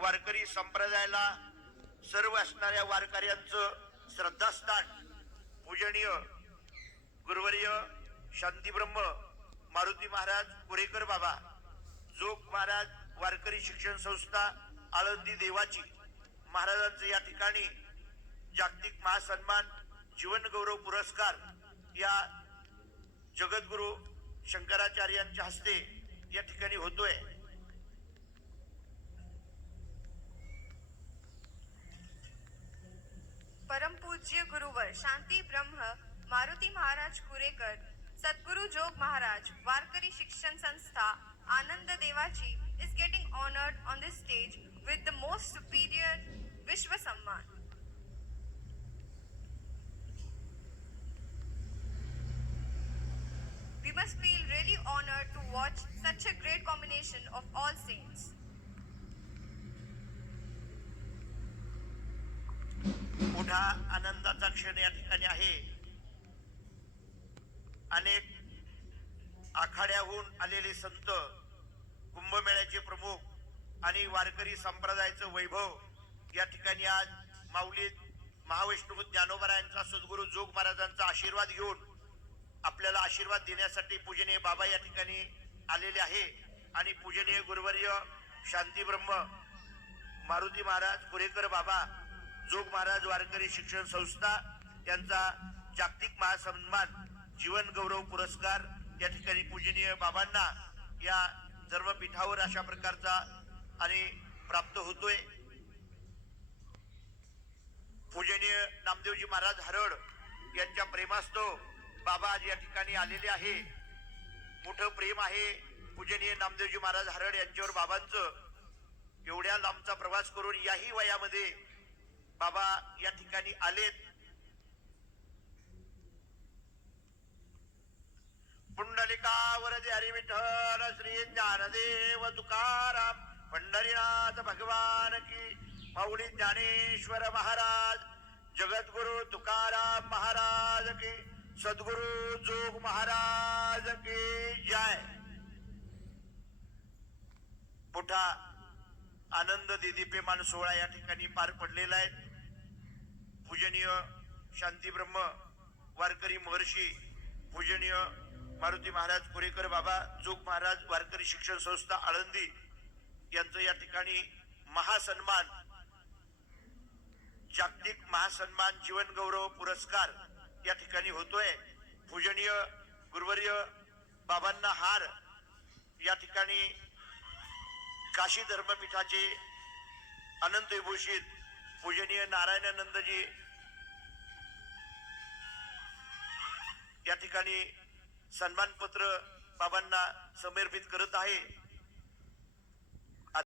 वारकरी संप्रदायाला सर्व असणाऱ्या वारकऱ्यांचं श्रद्धास्थान पूजनीय गुरुवर्य शांतीब्रह्म मारुती महाराज कुरेकर बाबा जोग महाराज वारकरी शिक्षण संस्था आळंदी देवाची महाराजांचं या ठिकाणी जागतिक महासन्मान जीवन गौरव पुरस्कार या जगद्गुरु शंकराचार्यांच्या हस्ते या ठिकाणी होतोय। परम पूज्य गुरुवर शांती ब्रह्म मारुती महाराज कुरेकर सद्गुरु जोग महाराज वारकरी शिक्षण संस्था आनंद देवाची is getting honored on this stage with the most superior Vishwa Samman. We must feel really honored to watch such a great combination of all saints. मोठा आनंदाचा क्षण या ठिकाणी आहे। अनेक आखाड्याहून आलेले संत कुंभमेळ्याचे प्रमुख आणि वारकरी संप्रदायाचं वैभव या ठिकाणी आज माऊलीत महावैष्णव ज्ञानोबरायांचा सद्गुरु जोग महाराजांचा आशीर्वाद घेऊन आपल्याला आशीर्वाद देण्यासाठी पूजनीय बाबा या ठिकाणी आलेले आहे। आणि पूजनीय गुरुवर्य शांतीब्रह्म मारुती महाराज कुरेकर बाबा जोग महाराज वारकरी शिक्षण संस्था यांचा जागतिक महासन्मान जीवन गौरव पुरस्कार या ठिकाणी पूजनीय बाबांना या धर्मपीठावर अशा प्रकारचा आणि प्राप्त होतोय। पूजनीय नामदेवजी महाराज हरड यांच्या प्रेमास्तव बाबा आज या ठिकाणी आलेले आहे। मोठं प्रेम आहे पूजनीय नामदेवजी महाराज हरड यांच्यावर बाबांचं। एवढ्या लांबचा प्रवास करून याही वयामध्ये बाबा या ठिकाणी आलेत। पुंडलिकावर हरी विठ्ठल श्री ज्ञानदेव तुकाराम पंढरीनाथ भगवान की माऊली ज्ञानेश्वर महाराज जगद्गुरु तुकाराम महाराज की सद्गुरु जोग महाराज की जय। मोठा आनंद देदीप्यमान सोहळा या ठिकाणी पार पडलेला आहे। पूजनीय शांतीब्रह्म वारकरी महर्षी पूजनीय मारुती महाराज कुरेकर बाबा जोग महाराज वारकरी शिक्षण संस्था आळंदी यांचं या ठिकाणी महासन्मान जागतिक महासन्मान जीवन गौरव पुरस्कार या ठिकाणी होतोय। पूजनीय गुरुवर्य बाबांना हार या ठिकाणी काशी धर्मपीठाचे अनंत विभूषित पूजनीय नारायणानंदजी या ठिकाणी सन्मानपत्र बाबांना समर्पित करत आहे।